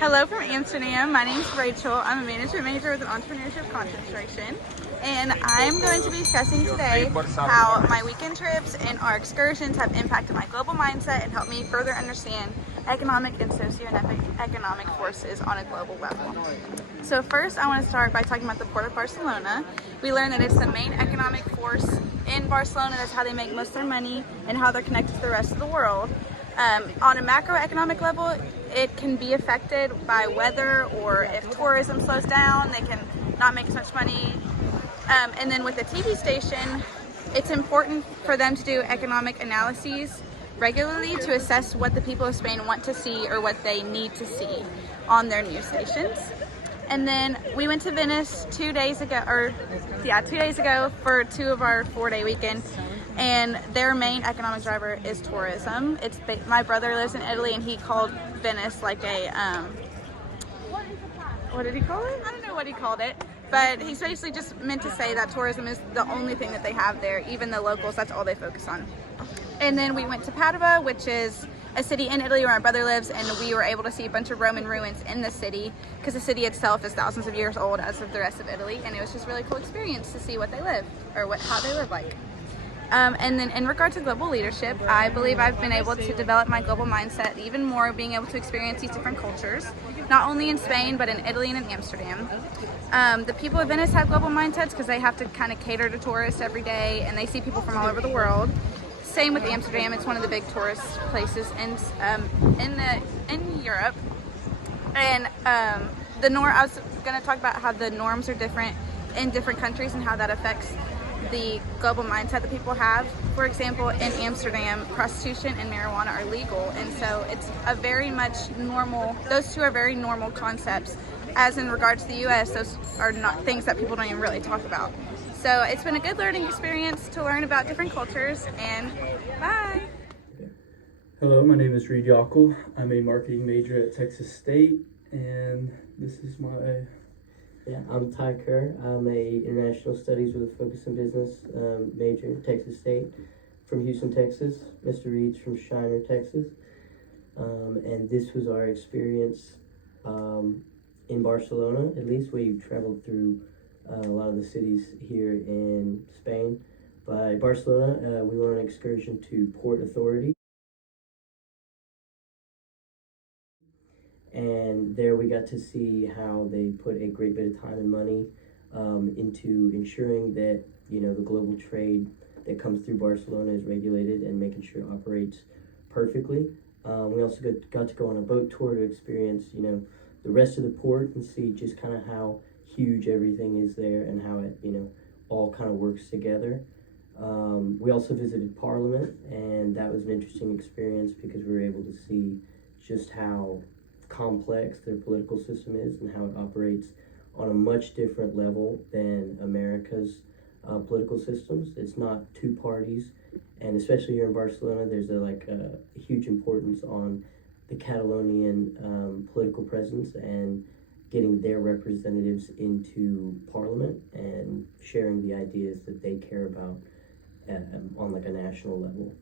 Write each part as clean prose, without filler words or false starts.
Hello from Amsterdam. My name is Rachel. I'm a management major with an entrepreneurship concentration. And I'm going to be discussing today how my weekend trips and our excursions have impacted my global mindset and helped me further understand economic and socio-economic forces on a global level. So first, I want to start by talking about the Port of Barcelona. We learned that it's the main economic force in Barcelona. That's how they make most of their money and how they're connected to the rest of the world. On a macroeconomic level, it can be affected by weather, or if tourism slows down, they can not make as much money. And then with the TV station, it's important for them to do economic analyses regularly to assess what the people of Spain want to see or what they need to see on their news stations. And then we went to Venice 2 days ago for 2 of our 4-day weekend. And their main economic driver is tourism. My brother lives in Italy, and he called Venice like a, what did he call it? I don't know what he called it, but he's basically just meant to say that tourism is the only thing that they have there. Even the locals, that's all they focus on. And then we went to Padua, which is a city in Italy where my brother lives, and we were able to see a bunch of Roman ruins in the city because the city itself is thousands of years old, as of the rest of Italy, and it was just a really cool experience to see what they live, or how they live like. And then in regard to global leadership, I believe I've been able to develop my global mindset even more, being able to experience these different cultures, not only in Spain, but in Italy and in Amsterdam. The people of Venice have global mindsets because they have to kind of cater to tourists every day, and they see people from all over the world. Same with Amsterdam. It's one of the big tourist places in Europe. And I was going to talk about how the norms are different in different countries and how that affects the global mindset that people have. For example, in Amsterdam, prostitution and marijuana are legal, and so it's a very much normal, those two are very normal concepts, as in regards to the US, those are not things that people don't even really talk about. So it's been a good learning experience to learn about different cultures, and bye! Hello, my name is Reed Yockel. I'm a marketing major at Texas State, and this is my... Yeah, I'm Ty Kerr. I'm a international studies with a focus in business major at Texas State from Houston, Texas. Mr. Reed's from Shiner, Texas. And this was our experience in Barcelona. At least we traveled through a lot of the cities here in Spain. By Barcelona, we went on an excursion to Port Authority. And there we got to see how they put a great bit of time and money into ensuring that, you know, the global trade that comes through Barcelona is regulated and making sure it operates perfectly. We also got to go on a boat tour to experience, you know, the rest of the port and see just kind of how huge everything is there and how it, you know, all kind of works together. We also visited Parliament, and that was an interesting experience because we were able to see just how complex their political system is and how it operates on a much different level than America's political systems. It's not two parties, and especially here in Barcelona, there's a huge importance on the Catalonian political presence and getting their representatives into Parliament and sharing the ideas that they care about on like a national level.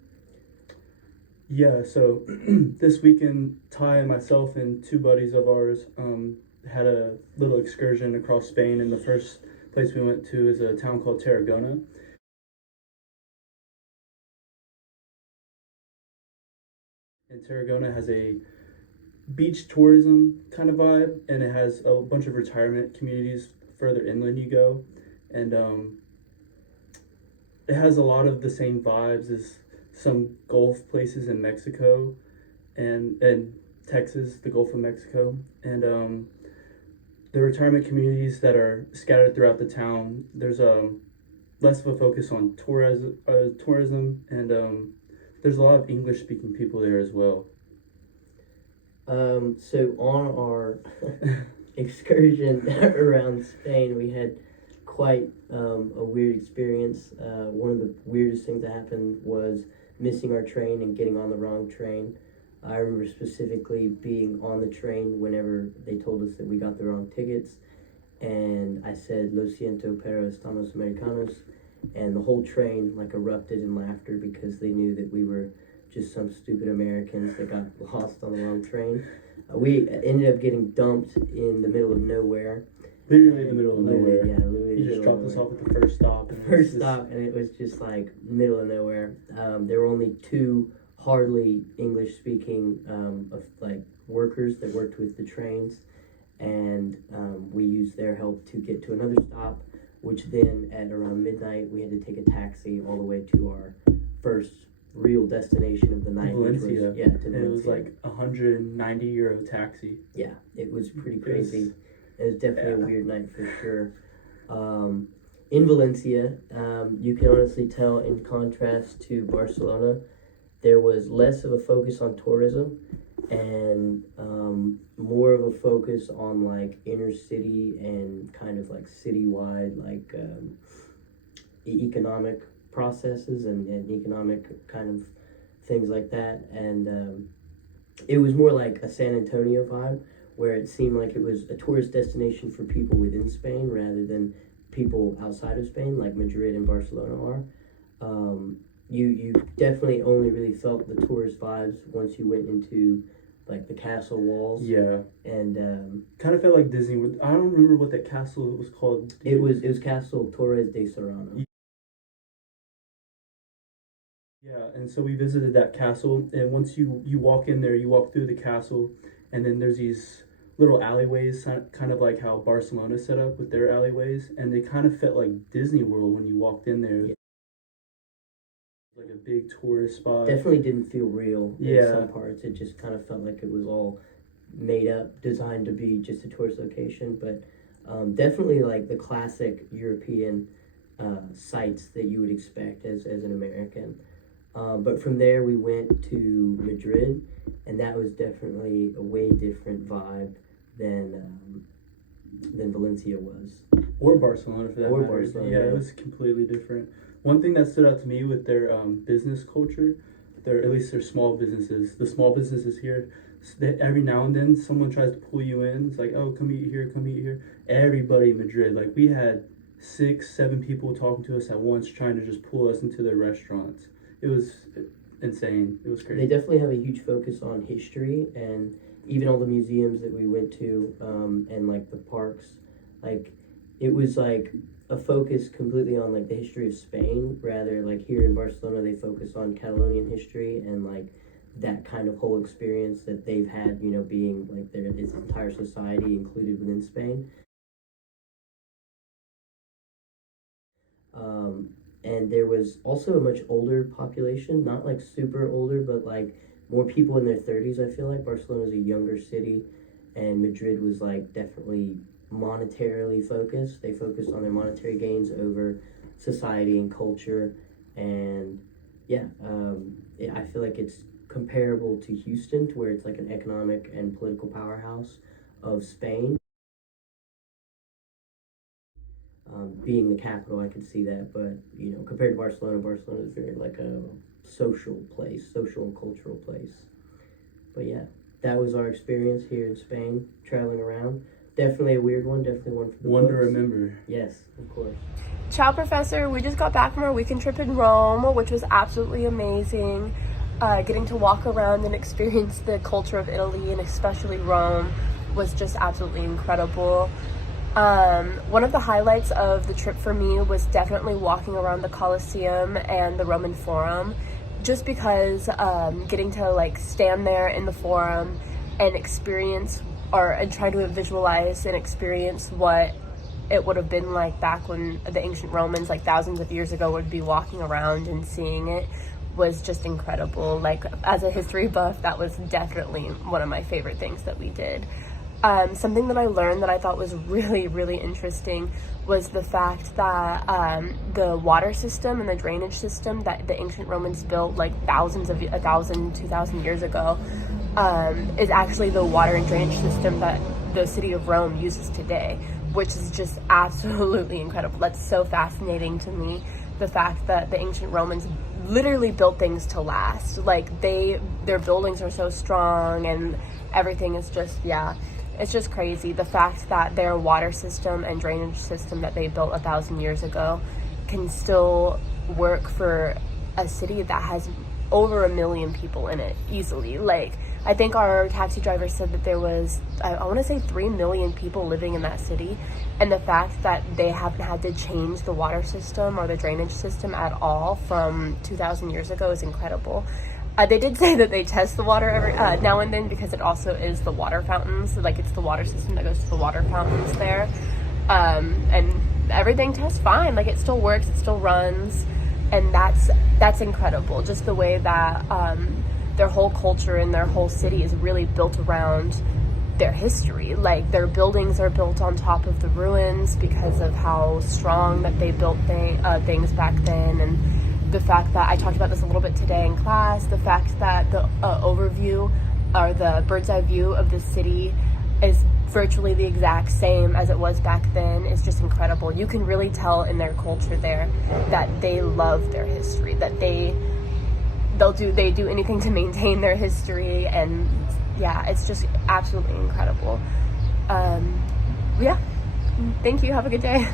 Yeah, so this weekend, Ty and myself and 2 buddies of ours had a little excursion across Spain, and the first place we went to is a town called Tarragona. And Tarragona has a beach tourism kind of vibe, and it has a bunch of retirement communities further inland you go, and it has a lot of the same vibes as some Gulf places in Mexico and Texas, the Gulf of Mexico, and the retirement communities that are scattered throughout the town. There's less of a focus on tourism, and there's a lot of English-speaking people there as well. So on our excursion around Spain, we had quite a weird experience. One of the weirdest things that happened was missing our train and getting on the wrong train. I remember specifically being on the train whenever they told us that we got the wrong tickets, and I said, "Lo siento, pero estamos americanos," and the whole train like erupted in laughter because they knew that we were just some stupid Americans that got lost on the wrong train. We ended up getting dumped in the middle of nowhere. Literally in the middle of nowhere. Yeah, literally. You just dropped us off at the first stop. And and it was just like middle of nowhere. There were only two hardly English speaking workers that worked with the trains, and we used their help to get to another stop, which then at around midnight we had to take a taxi all the way to our first real destination of the night, Valencia. which was, to Valencia. It was like €190 taxi. Yeah, it was pretty crazy. It was definitely a weird night for sure. In Valencia, you can honestly tell, in contrast to Barcelona, there was less of a focus on tourism and more of a focus on like inner city and kind of like citywide economic processes and economic kind of things like that. And it was more like a San Antonio vibe, where it seemed like it was a tourist destination for people within Spain rather than people outside of Spain, like Madrid and Barcelona are. You definitely only really felt the tourist vibes once you went into like the castle walls. Yeah. And kind of felt like Disney. I don't remember what that castle was called. It was Castle Torres de Serrano. Yeah, and so we visited that castle, and once you walk in there, you walk through the castle, and then there's these little alleyways, kind of like how Barcelona set up with their alleyways, and they kind of felt like Disney World when you walked in there. Yeah. Like a big tourist spot. Definitely didn't feel real in some parts. It just kind of felt like it was all made up, designed to be just a tourist location, but definitely like the classic European sites that you would expect as an American. But from there we went to Madrid, and that was definitely a way different vibe than Valencia was. Or Barcelona, for that matter. Barcelona. Yeah, it was completely different. One thing that stood out to me with their business culture, at least their small businesses, the small businesses here, every now and then someone tries to pull you in. It's like, oh, come eat here, come eat here. Everybody in Madrid, like we had 6-7 people talking to us at once, trying to just pull us into their restaurants. It was insane. It was crazy. They definitely have a huge focus on history, and even all the museums that we went to, and like the parks, like it was like a focus completely on like the history of Spain, rather like here in Barcelona they focus on Catalonian history and like that kind of whole experience that they've had, you know, being like this entire society included within Spain. And there was also a much older population, not like super older, but like more people in their 30s. I feel like Barcelona's a younger city, and Madrid was like definitely monetarily focused. They focused on their monetary gains over society and culture, and I feel like it's comparable to Houston, to where it's like an economic and political powerhouse of Spain. Being the capital, I could see that, but you know, compared to Barcelona, Barcelona is very like a social and cultural place. But yeah, that was our experience here in Spain, traveling around. Definitely a weird one, definitely one for the one books. to remember. Yes, of course. Ciao, Professor. We just got back from our weekend trip in Rome, which was absolutely amazing. Getting to walk around and experience the culture of Italy, and especially Rome, was just absolutely incredible. One of the highlights of the trip for me was definitely walking around the Colosseum and the Roman Forum, just because getting to like stand there in the Forum and experience and try to visualize and experience what it would have been like back when the ancient Romans, like thousands of years ago, would be walking around and seeing it was just incredible. Like, as a history buff, that was definitely one of my favorite things that we did. Something that I learned that I thought was really, really interesting was the fact that the water system and the drainage system that the ancient Romans built like 2,000 years ago is actually the water and drainage system that the city of Rome uses today, which is just absolutely incredible. That's so fascinating to me, the fact that the ancient Romans literally built things to last. Like, their buildings are so strong and everything is just, it's just crazy. The fact that their water system and drainage system that they built 1,000 years ago can still work for a city that has over 1 million people in it easily. Like, I think our taxi driver said that there was, I want to say 3 million people living in that city. And the fact that they haven't had to change the water system or the drainage system at all from 2,000 years ago is incredible. They did say that they test the water every now and then, because it also is the water fountains. Like, it's the water system that goes to the water fountains there. And everything tests fine. Like, it still works, it still runs. And that's incredible. Just the way that their whole culture and their whole city is really built around their history. Like, their buildings are built on top of the ruins because of how strong that they built things back then. And the fact that, I talked about this a little bit today in class, the fact that the overview, or the bird's eye view of the city, is virtually the exact same as it was back then is just incredible. You can really tell in their culture there that they love their history, that they do anything to maintain their history. And yeah, it's just absolutely incredible. Yeah, thank you, have a good day.